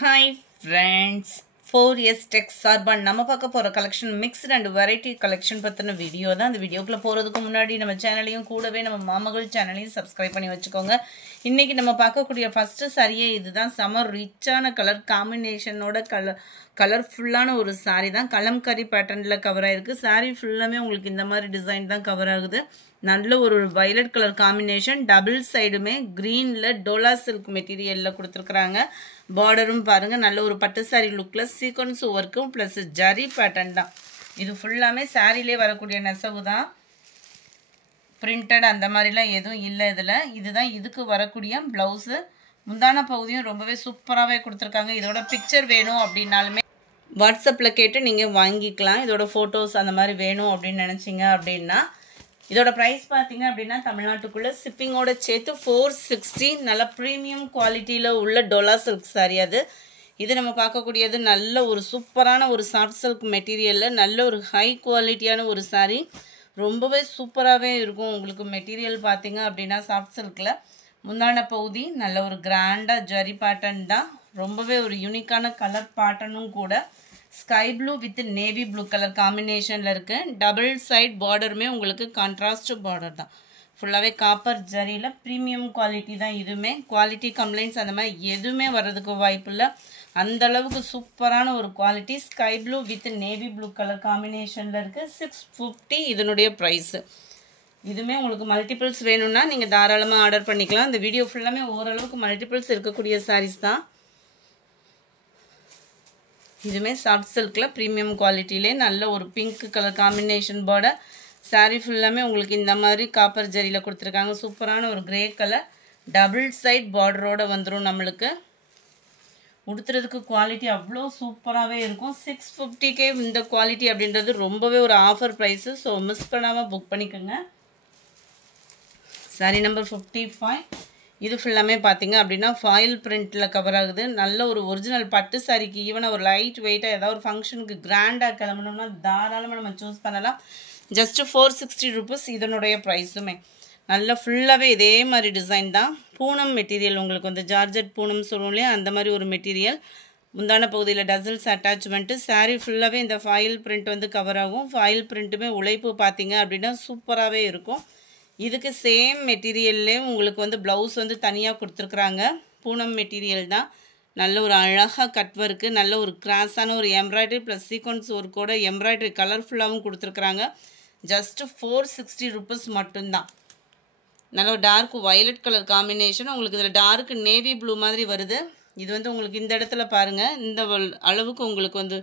Hi friends, 4S Tech சார்பா நம்ம பார்க்க போற collection mixed and variety collection பத்தின வீடியோ தான். அந்த வீடியோக்குள்ள போறதுக்கு முன்னாடி நம்ம சேனலையும் கூடவே நம்ம மாமகள் சேனலையும் சப்ஸ்கிரைப் பண்ணி வச்சுக்கோங்க. இன்னைக்கு நம்ம பார்க்கக்கூடிய ஃபர்ஸ்ட் சாரியே இதுதான். சம ரிச்சான கலர் காம்பினேஷனோட கலர்ஃபுல்லான ஒரு சாரி தான். கலம்கரி பேட்டர்ன்ல கவர் ஆயிருக்கு. சாரி ஃபுல்லாமே உங்களுக்கு இந்த மாதிரி டிசைன் தான் கவர் ஆகுது. நல்ல ஒரு வயலட் கலர் காம்பினேஷன், டபுள் சைடுமே கிரீன்ல டோலா சில்க் மெட்டீரியல்ல கொடுத்துருக்காங்க. பார்டரும் பாருங்க நல்ல ஒரு பட்டு சாரி லுக்ல சீக்வன்ஸ் ஒர்க்கும் பிளஸ் ஜரி பேட்டர்ன் தான். இது ஃபுல்லாமே சாரிலே வரக்கூடிய நெசவு தான். பிரிண்டட் அந்த மாதிரிலாம் எதுவும் இல்லை இதில். இதுதான் இதுக்கு வரக்கூடிய பிளவுஸு. முந்தான பகுதியும் ரொம்பவே சூப்பராகவே கொடுத்துருக்காங்க. இதோட பிக்சர் வேணும் அப்படின்னாலுமே வாட்ஸ்அப்பில் கேட்டு நீங்கள் வாங்கிக்கலாம். இதோட ஃபோட்டோஸ் அந்த மாதிரி வேணும் அப்படின்னு நினச்சிங்க அப்படின்னா. இதோட ப்ரைஸ் பார்த்தீங்க அப்படின்னா தமிழ்நாட்டுக்குள்ளே ஷிப்பிங்கோட சேர்த்து 460. நல்ல ப்ரீமியம் குவாலிட்டியில் உள்ள டோலா சில்க் சாரி அது. இது நம்ம பார்க்கக்கூடியது நல்ல ஒரு சூப்பரான ஒரு சாஃப்ட் சில்க் மெட்டீரியலில் நல்ல ஒரு ஹை குவாலிட்டியான ஒரு சாரி. ரொம்பவே சூப்பராகவே இருக்கும். உங்களுக்கு மெட்டீரியல் பார்த்தீங்க அப்படின்னா சாஃப்ட் சில்கில் முந்தான பகுதி நல்ல ஒரு கிராண்டாக ஜரி பேட்டர்ன் தான். ரொம்பவே ஒரு யூனிக்கான கலர் பேட்டர்னும் கூட. Sky blue with navy blue colour காம்பினேஷனில் இருக்குது. டபுள் சைட் பார்டருமே உங்களுக்கு கான்ட்ராஸ்ட் பார்டர் தான். ஃபுல்லாகவே காப்பர் ஜரியில் ப்ரீமியம் குவாலிட்டி தான். இதுவுமே குவாலிட்டி கம்ப்ளைண்ட்ஸ் அந்த மாதிரி எதுவுமே வர்றதுக்கு வாய்ப்பு இல்லை. அந்தளவுக்கு சூப்பரான ஒரு quality. Sky blue with navy blue colour காம்பினேஷனில் இருக்குது. 650 இதனுடைய ப்ரைஸு. இதுவுமே உங்களுக்கு மல்டிபிள்ஸ் வேணும்னா நீங்கள் தாராளமாக ஆர்டர் பண்ணிக்கலாம். இந்த வீடியோ ஃபுல்லாமே ஓரளவுக்கு மல்டிபிள்ஸ் இருக்கக்கூடிய சாரீஸ் தான். இதுவுமே சாஃப்ட் சில்கில் ப்ரீமியம் குவாலிட்டியிலே நல்ல ஒரு pink colour combination border. Sari ஃபுல்லாமே உங்களுக்கு இந்த மாதிரி காப்பர் ஜரியில் கொடுத்துருக்காங்க. சூப்பரான ஒரு கிரே கலர் டபுள் சைட் பார்டரோடு வந்துடும். நம்மளுக்கு உடுத்துறதுக்கு குவாலிட்டி அவ்வளோ சூப்பராகவே இருக்கும். 650K இந்த குவாலிட்டி அப்படின்றது ரொம்பவே ஒரு ஆஃபர் ப்ரைஸு. ஸோ மிஸ் பண்ணாமல் புக் பண்ணிக்கோங்க. சாரீ நம்பர் 55. இது ஃபுல்லாமே பார்த்தீங்க அப்படின்னா ஃபாயில் பிரிண்டில் கவர் ஆகுது. நல்ல ஒரு ஒரிஜினல் பட்டு சாரிக்கு ஈவனாக ஒரு லைட் வெயிட்டாக ஏதாவது ஒரு ஃபங்க்ஷனுக்கு கிராண்டாக கிளம்பணும்னா தாராளமாக நம்ம சூஸ் பண்ணலாம். ஜஸ்ட்டு 460 rupees இதனுடைய ப்ரைஸுமே. நல்ல ஃபுல்லாகவே இதே மாதிரி டிசைன் தான். பூனம் மெட்டீரியல் உங்களுக்கு வந்து ஜார்ஜெட் பூனம் சொல்லுவோம் இல்லையா, அந்த மாதிரி ஒரு மெட்டீரியல். முந்தான பகுதியில் டசல்ஸ் அட்டாச்மெண்ட்டு. சாரீ ஃபுல்லாகவே இந்த ஃபாயில் பிரிண்ட் வந்து கவர் ஆகும். ஃபாயில் பிரிண்ட்டுமே உழைப்பு பார்த்தீங்க அப்படின்னா சூப்பராகவே இருக்கும். இதுக்கு சேம் மெட்டீரியல்லே உங்களுக்கு வந்து ப்ளவுஸ் வந்து தனியாக கொடுத்துருக்குறாங்க. பூனம் மெட்டீரியல் தான். நல்ல ஒரு அழகாக கட் ஒர்க்கு, நல்ல ஒரு கிராஸான ஒரு எம்ப்ராய்டரி ப்ளஸ் சீக்வன்ஸ் ஒர்க்கோட எம்ப்ராய்டரி கலர்ஃபுல்லாகவும் கொடுத்துருக்குறாங்க. ஜஸ்ட்டு 460 rupees மட்டும்தான். நல்ல ஒரு டார்க் வயலட் கலர் காம்பினேஷன். உங்களுக்கு இதில் டார்க் நேவி ப்ளூ மாதிரி வருது. இது வந்து உங்களுக்கு இந்த இடத்துல பாருங்கள், இந்த அளவுக்கு உங்களுக்கு வந்து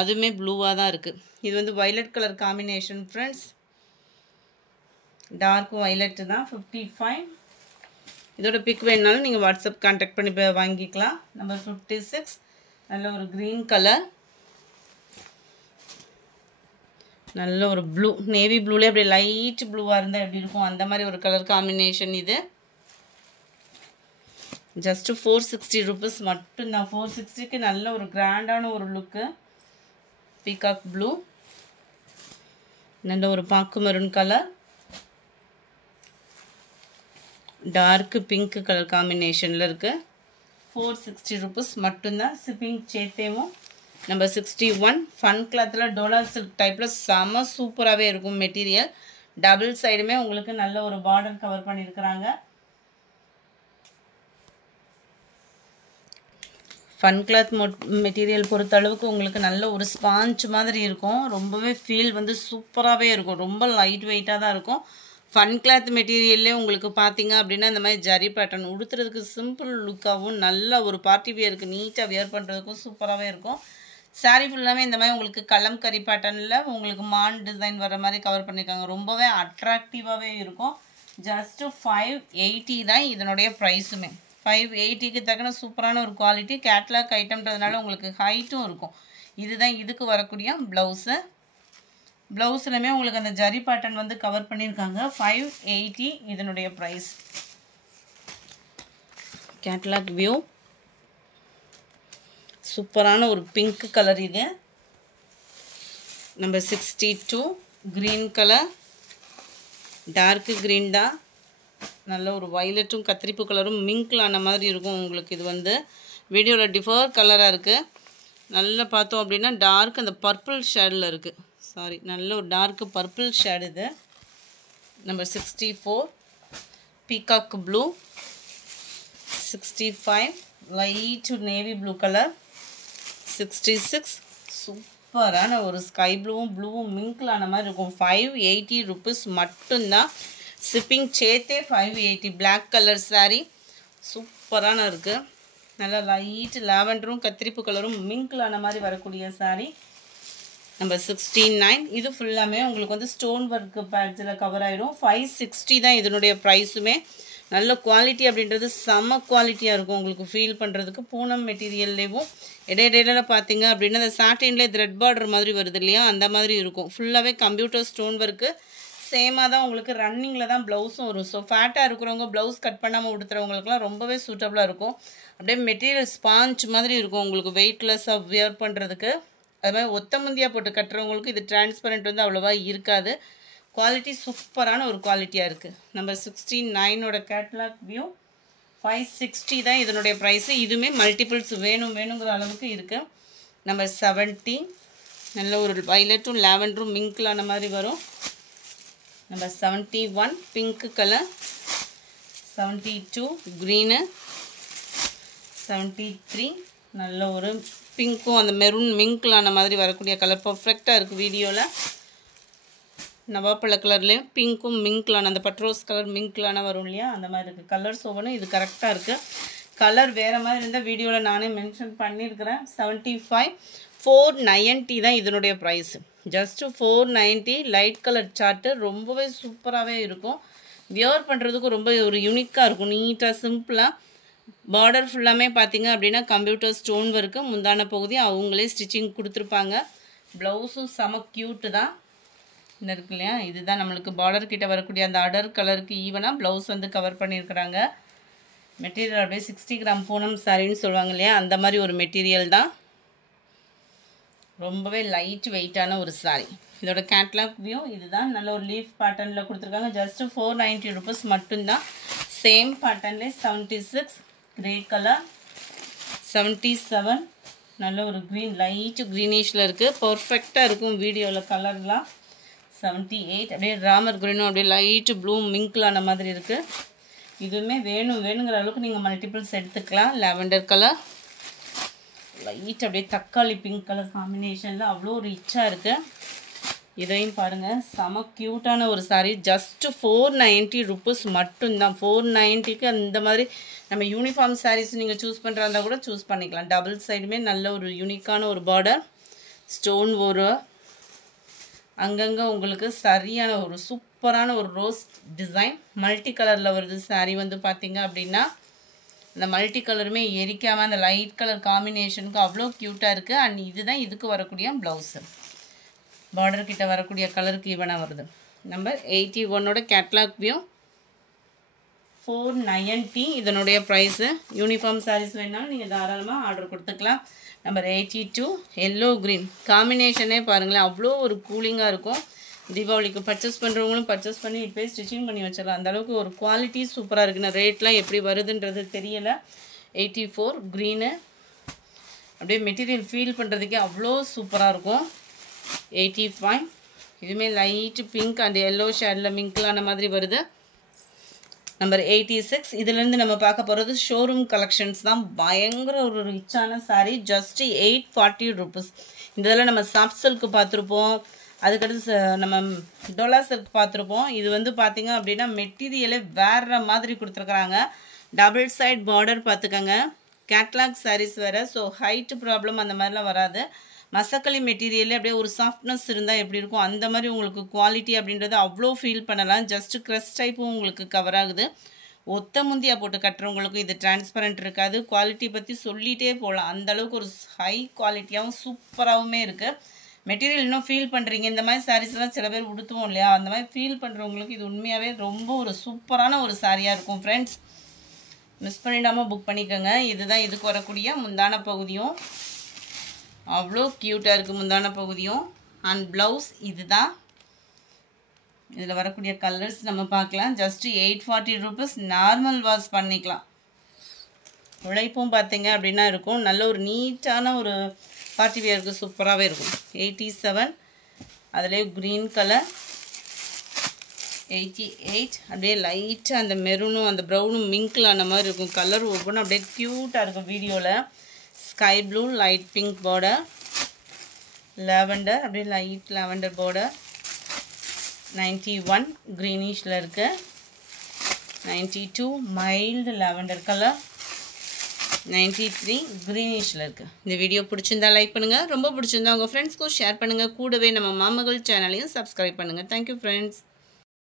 அதுவுமே ப்ளூவாக தான் இருக்குது. இது வந்து violet colour combination friends. Dark violet தான். 55. இதோட பிக் வேணுனாலும் நீங்கள் வாட்ஸ்அப் கான்டாக்ட் பண்ணி வாங்கிக்கலாம். நம்பர் 56. நல்ல ஒரு க்ரீன் கலர், நல்ல ஒரு ப்ளூ, நேவி ப்ளூலே அப்படியே லைட் ப்ளூவாக இருந்தால் எப்படி இருக்கும் அந்த மாதிரி ஒரு கலர் காம்பினேஷன் இது. ஜஸ்ட்டு 460 rupees மட்டும்தான். 460க்கு நல்ல ஒரு கிராண்டான ஒரு லுக்கு. பீகாக் ப்ளூ, நல்ல ஒரு பாக்கு maroon colour, dark pink colour காம்பினேஷனில் இருக்குது. 460 rupees மட்டும்தான். ஷிப்பிங் சேர்த்தேவும். நம்பர் 61. ஃபன் கிளாத்தில் டோலா சில்க் டைப்பில் செம சூப்பராகவே இருக்கும் மெட்டீரியல். டபுள் சைடுமே உங்களுக்கு நல்ல ஒரு பார்டர் கவர் பண்ணியிருக்கிறாங்க. ஃபன் கிளாத் மெட்டீரியல் பொறுத்த அளவுக்கு உங்களுக்கு நல்ல ஒரு ஸ்பாஞ்ச் மாதிரி இருக்கும். ரொம்பவே ஃபீல் வந்து சூப்பராகவே இருக்கும். ரொம்ப லைட் வெயிட்டாக தான் இருக்கும். ஃபன் கிளாத் மெட்டீரியல்லே உங்களுக்கு பார்த்தீங்க அப்படின்னா இந்த மாதிரி ஜரி பேட்டர்ன் உடுத்துறதுக்கு சிம்பிள் லுக்காகவும் நல்ல ஒரு பார்ட்டி வியருக்கு நீட்டாக வியர் பண்ணுறதுக்கும் சூப்பராகவே இருக்கும். சாரீ ஃபுல்லாமே இந்த மாதிரி உங்களுக்கு கலம்கரி பேட்டர்னில் உங்களுக்கு மான் டிசைன் வர மாதிரி கவர் பண்ணியிருக்காங்க. ரொம்பவே அட்ராக்டிவாகவே இருக்கும். ஜஸ்ட்டு 580 தான் இதனுடைய ப்ரைஸுமே. 580க்கு தக்கன சூப்பரான ஒரு குவாலிட்டி. கேட்லாக் ஐட்டம்ன்றதுனால உங்களுக்கு ஹைட்டும் இருக்கும். இதுதான் இதுக்கு வரக்கூடிய ப்ளவுஸு. ப்ளவுஸ்லையுமே உங்களுக்கு அந்த ஜரி பேட்டர்ன் வந்து கவர் பண்ணியிருக்காங்க. 580 இதனுடைய ப்ரைஸ். கேட்லாக் வியூ, சூப்பரான ஒரு பிங்க் கலர் இது. Number 62. Green colour, dark green தான். நல்ல ஒரு வயலட்டும் கத்திரிப்பு கலரும் மிங்கில் ஆன மாதிரி இருக்கும் உங்களுக்கு. இது வந்து வீடியோவில் டிஃபர் கலராக இருக்குது. நல்லா பார்த்தோம் அப்படின்னா டார்க் அந்த பர்பிள் ஷேடில் இருக்குது. சாரி, நல்ல ஒரு டார்க்கு பர்பிள் ஷேடு இது. Number 64 peacock blue. 65 light navy blue colour. 66 சூப்பரான ஒரு ஸ்கை ப்ளூவும் மிங்கில் ஆன மாதிரி இருக்கும். 580 rupees மட்டும்தான். ஷிப்பிங் சேர்த்தே 580. பிளாக் கலர் சாரீ சூப்பரான இருக்குது. நல்லா லைட் லாவெண்டரும் கத்திரிப்பு கலரும் மிங்கில் ஆன மாதிரி வரக்கூடிய சாரீ. நம்பர் 69 இது ஃபுல்லாமே உங்களுக்கு வந்து ஸ்டோன் ஒர்க்கு பேட்சில் கவர் ஆகிடும். 560 தான் இதனுடைய ப்ரைஸுமே. நல்ல குவாலிட்டி அப்படின்றது செம்ம குவாலிட்டியாக இருக்கும். உங்களுக்கு ஃபீல் பண்ணுறதுக்கு பூனம் மெட்டீரியல்லேயும் இடையிடையில பார்த்தீங்க அப்படின்னா அந்த சாட்டின்லேயே த்ரெட் பார்டர் மாதிரி வருது இல்லையா, அந்த மாதிரி இருக்கும். ஃபுல்லாகவே கம்ப்யூட்டர் ஸ்டோன் ஒர்க்கு சேமாக தான் உங்களுக்கு ரன்னிங்கில் தான் ப்ளவுஸும் வரும். ஸோ ஃபேட்டாக இருக்கிறவங்க ப்ளவுஸ் கட் பண்ணாமல் உடுத்துறவங்களுக்குலாம் ரொம்பவே சூட்டபுளாக இருக்கும். அப்படியே மெட்டீரியல் ஸ்பாஞ்ச் மாதிரி இருக்கும் உங்களுக்கு, வெயிட்லெஸ்ஸாக வியர் பண்ணுறதுக்கு. அது மாதிரி ஒத்த முந்தியாக போட்டு கட்டுறவங்களுக்கு இது டிரான்ஸ்பரண்ட் வந்து அவ்வளோவா இருக்காது. குவாலிட்டி சூப்பரான ஒரு குவாலிட்டியாக இருக்குது. Number 69ஓட catalogue view. 560 தான் இதனுடைய ப்ரைஸு. இதுவுமே மல்டிபிள்ஸ் வேணுங்கிற அளவுக்கு இருக்குது. நம்பர் 70 நல்ல ஒரு வைலட்டும் லாவெண்டரும் மிங்கிலான மாதிரி வரும். Number 71 pink colour. 72 க்ரீனு. 73 நல்ல ஒரு பிங்க்கும் அந்த மெரூன் மிங்கிலான மாதிரி வரக்கூடிய கலர் பர்ஃபெக்டாக இருக்குது வீடியோவில். நவாப்பழ கலர்லேயும் பிங்க்கும் மிங்கிலான அந்த பட்ரோஸ் கலர் மிங்கிலான வரும் இல்லையா, அந்த மாதிரி இருக்குது. கலர்ஸ் ஒவ்வொன்றும் இது கரெக்டாக இருக்குது. கலர் வேறு மாதிரி இருந்தால் வீடியோவில் நானே மென்ஷன் பண்ணியிருக்கிறேன். 75 490 தான் இதனுடைய price. Just 490. Light colour chart ரொம்பவே சூப்பராகவே இருக்கும். வியர் பண்ணுறதுக்கு ரொம்ப ஒரு யூனிக்காக இருக்கும். நீட்டாக சிம்பிளாக பார்டர் ஃபுல்லாமே பார்த்தீங்க அப்படின்னா கம்ப்யூட்டர் ஸ்டோன் ஒர்க்கு. முந்தான பகுதி அவங்களே ஸ்டிச்சிங் கொடுத்துருப்பாங்க. ப்ளவுஸும் செம க்யூட்டு தான். இந்த இருக்கு இல்லையா, இதுதான் நம்மளுக்கு பார்டர் கிட்ட வரக்கூடிய அந்த அடர் கலருக்கு ஈவனாக ப்ளவுஸ் வந்து கவர் பண்ணியிருக்கிறாங்க. மெட்டீரியல் அப்படியே 60 கிராம் பூனம் சாரின்னு சொல்லுவாங்க இல்லையா, அந்த மாதிரி ஒரு மெட்டீரியல் தான். ரொம்பவே லைட் வெயிட்டான ஒரு சாரி. இதோட கேட்லாக் வியூ இதுதான். நல்ல ஒரு லீஃப் பேட்டர்னில் கொடுத்துருக்காங்க. ஜஸ்ட்டு 490 rupees மட்டும்தான். சேம் பேட்டர்ன்லேயே 76 கிரே கலர். 77 நல்ல ஒரு க்ரீன் லைட் க்ரீனிஷில் இருக்குது. பர்ஃபெக்டாக இருக்கும் வீடியோவில் கலர்லாம். 78 அப்படியே ராமர் க்ரீனும் அப்படியே லைட்டு ப்ளூ மிங்கிலான மாதிரி இருக்குது. இதுவுமே வேணுங்கிற அளவுக்கு நீங்கள் மல்டிபிள்ஸ் எடுத்துக்கலாம். லாவெண்டர் கலர் லைட் அப்படியே தக்காளி பிங்க் கலர் காம்பினேஷனில் அவ்வளோ ரிச்சாக இருக்குது. இதையும் பாருங்கள், செம க்யூட்டான ஒரு சாரீ. ஜஸ்ட்டு 490 rupees மட்டும்தான். 490க்கு அந்த மாதிரி நம்ம யூனிஃபார்ம் சாரீஸ் நீங்கள் சூஸ் பண்ணுறதா கூட சூஸ் பண்ணிக்கலாம். டபுள் சைடுமே நல்ல ஒரு யூனிக்கான ஒரு பார்டர், ஸ்டோன் ஒரு அங்கங்கே உங்களுக்கு சரியான ஒரு சூப்பரான ஒரு ரோஸ் டிசைன் மல்டி கலரில் வருது. சாரீ வந்து பார்த்தீங்க அப்படின்னா இந்த மல்டி கலருமே எரிக்காமல் அந்த லைட் கலர் காம்பினேஷனுக்கு அவ்வளோ க்யூட்டாக இருக்குது. அண்ட் இதுதான் இதுக்கு வரக்கூடிய ப்ளவுஸு. பார்டர் கிட்ட வரக்கூடிய கலருக்கு ஈவனாக வருது. Number 81ஓட catalogue view. 490 இதனுடைய ப்ரைஸு. யூனிஃபார்ம் சாரீஸ் வேணாலும் நீங்கள் தாராளமாக ஆர்டர் கொடுத்துக்கலாம். நம்பர் 82 எல்லோ க்ரீன் காம்பினேஷனே பாருங்களேன், அவ்வளோ ஒரு கூலிங்காக இருக்கும். தீபாவளிக்கு பர்ச்சேஸ் பண்ணுறவங்களும் பர்ச்சேஸ் பண்ணி இப்போ ஸ்டிச்சிங் பண்ணி வச்சிடலாம். அந்தளவுக்கு ஒரு குவாலிட்டி சூப்பராக இருக்குன்னு. ரேட்லாம் எப்படி வருதுன்றது தெரியலை. 84 க்ரீனு அப்படியே மெட்டீரியல் ஃபீல் பண்ணுறதுக்கே அவ்வளோ சூப்பராக இருக்கும். 85 இதுவுமே லைட்டு பிங்க் அண்ட் எல்லோ ஷேடில் மிங்கிலான மாதிரி வருது. நம்பர் 86 இதுலேருந்து நம்ம பார்க்க போகிறது ஷோரூம் கலெக்ஷன்ஸ் தான். பயங்கர ஒரு ரிச்சான சாரீ. Just 840 rupees. இதில் நம்ம சாஃப்ட் சில்க்கு பார்த்துருப்போம், அதுக்கடுத்து நம்ம டோலா சில்க் பார்த்துருப்போம். இது வந்து பார்த்திங்க அப்படின்னா மெட்டீரியலே வேறு மாதிரி கொடுத்துருக்குறாங்க. டபுள் சைட் பார்டர் பார்த்துக்கோங்க. கேட்லாக் சாரீஸ் வேறு, ஸோ ஹைட்டு ப்ராப்ளம் அந்த மாதிரிலாம் வராது. மசக்களி மெட்டீரியலே அப்படியே ஒரு சாஃப்ட்னஸ் இருந்தால் எப்படி இருக்கும் அந்த மாதிரி உங்களுக்கு குவாலிட்டி அப்படின்றது அவ்வளோ ஃபீல் பண்ணலாம். ஜஸ்ட்டு க்ரஷ் டைப்பும் உங்களுக்கு கவர் ஆகுது. ஒத்த முந்தியாக போட்டு கட்டுறவங்களுக்கும் இது டிரான்ஸ்பரண்ட் இருக்காது. குவாலிட்டி பற்றி சொல்லிகிட்டே போகலாம். அந்தளவுக்கு ஒரு ஹை குவாலிட்டியாகவும் சூப்பராகவுமே இருக்குது. மெட்டீரியல் இன்னும் ஃபீல் பண்ணுறீங்க, இந்த மாதிரி சாரீஸ்லாம் சில பேர் உடுத்துவோம் இல்லையா, அந்த மாதிரி ஃபீல் பண்ணுறவங்களுக்கு இது உண்மையாகவே ரொம்ப ஒரு சூப்பரான ஒரு சாரியாக இருக்கும் ஃப்ரெண்ட்ஸ். மிஸ் பண்ணிடாமல் புக் பண்ணிக்கோங்க. இதுதான் இதுக்கு வரக்கூடிய முந்தான பகுதியும் அவ்வளோ க்யூட்டாக இருக்குது. முந்தான பகுதியும் அண்ட் ப்ளவுஸ் இதுதான். இதில் வரக்கூடிய கலர்ஸ் நம்ம பார்க்கலாம். Just 840 rupees. நார்மல் வாஷ் பண்ணிக்கலாம். உழைப்பும் பார்த்தீங்க அப்படின்னா இருக்கும். நல்ல ஒரு நீட்டான ஒரு பார்ட்டி வியருக்கு சூப்பராகவே இருக்கும். 87 அதிலே க்ரீன் கலர். 88 அப்படியே லைட்டாக அந்த மெரூனும் அந்த ப்ரௌனும் மிங்கில் ஆன மாதிரி இருக்கும். கலர் ஒவ்வொன்றும் அப்படியே க்யூட்டாக இருக்கும் வீடியோவில். Sky blue light pink border. Lavender அப்படியே லைட் லாவெண்டர் பார்டர். 91 க்ரீனிஷில் இருக்குது. 92 மைல்டு லாவெண்டர் கலர். 93 க்ரீனிஷில் இருக்குது. இந்த வீடியோ பிடிச்சிருந்தா லைக் பண்ணுங்கள். ரொம்ப பிடிச்சிருந்தா உங்கள் ஃப்ரெண்ட்ஸ்க்கும் ஷேர் பண்ணுங்கள். கூடவே நம்ம மாமகள் சேனலையும் சப்ஸ்கிரைப் பண்ணுங்கள். Thank you friends.